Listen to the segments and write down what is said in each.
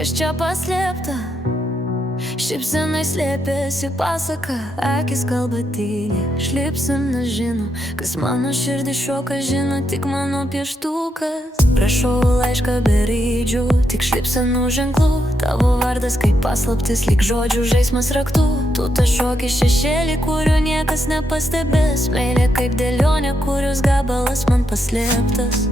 kas čia paslėpta. Šypsenai slėpėsi pasaka, akis kalba tyliai. Šlipsim nežino, kas mano širdį šoka, žino tik mano pieštukas. Prašau laišką be raidžių, tik šlipsenų ženklų. Tavo vardas kaip paslaptis, lyg žodžių žaismas raktų. Tu ta šoki šešėlį, kurio niekas nepastebės. Meilė kaip dėlionė, kurios gabalas man paslėptas.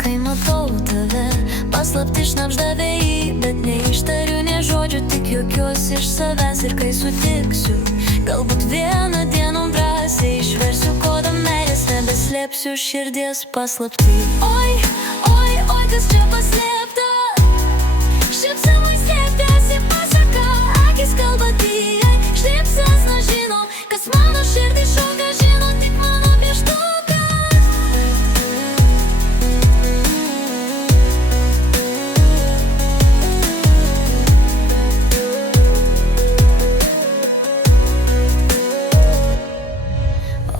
Kai matau tave, paslapti šnabžda vėjai, bet neištariu nė žodžių, tik juokiuosi iš savęs. Ir kai sutiksiu, galbūt vieną dieną drąsiai išversiu kodą meilės, nebeslėpsiu širdies paslaptį. Oi, oi, oi, kas čia paslėpta? Šypsenai slėpėsi pasaka, akis kalba tyliai. Šypsens nežino, kas mano širdį šoka, žino tik mano pieštukas.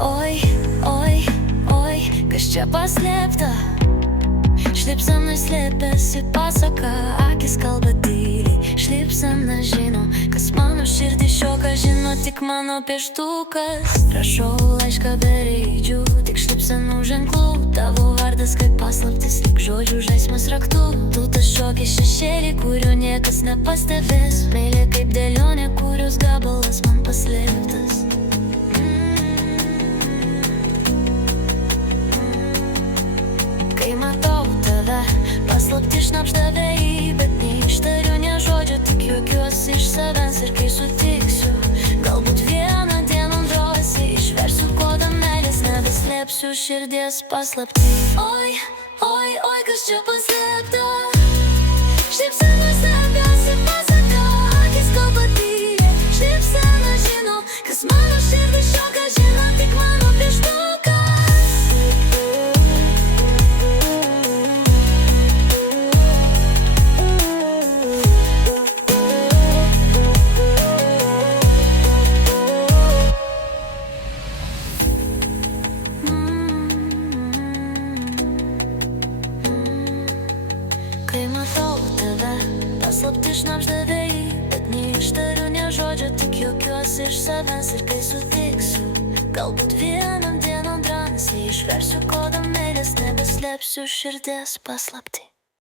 Oi, oi, oi, kas čia paslėpta? Šypsenai slėpėsi pasaka, akis kalba tyliai. Šypsen nežino, kas mano širdį šoka, žino tik mano pieštukas. Rašau laišką be raidžių, tik šypsenų ženklų. Tavo vardas kaip paslaptis, lyg žodžių žaismas raktų. Tu tas šoki šešėlį, kurio niekas nepastebės. Meilė kaip dėlionė, kurios gabalas man paslėptas. Kai matau tave, paslapti šnabžda vėjai, bet neištariu nė žodžio, tik juokiuosi iš savęs. Ir kai sutiksiu, galbūt vieną dieną drąsiai išversiu kodą meilės, nebeslėpsiu širdies paslaptį. Oi, oi, oi, kas čia paslėpta? Šypsenai slėpėsi pasaka, akis kalba tyliai. Šypsena žino, kas mano širdį šoka, žino tik mano pieštukas. Kai matau tave, paslapti šnabžda vėjai, bet neištariu nė žodžio, tik juokiuosi iš savęs. Ir kai sutiksiu, galbūt vieną dieną drąsiai išversiu kodą meilės, nebeslėpsiu širdies paslaptį.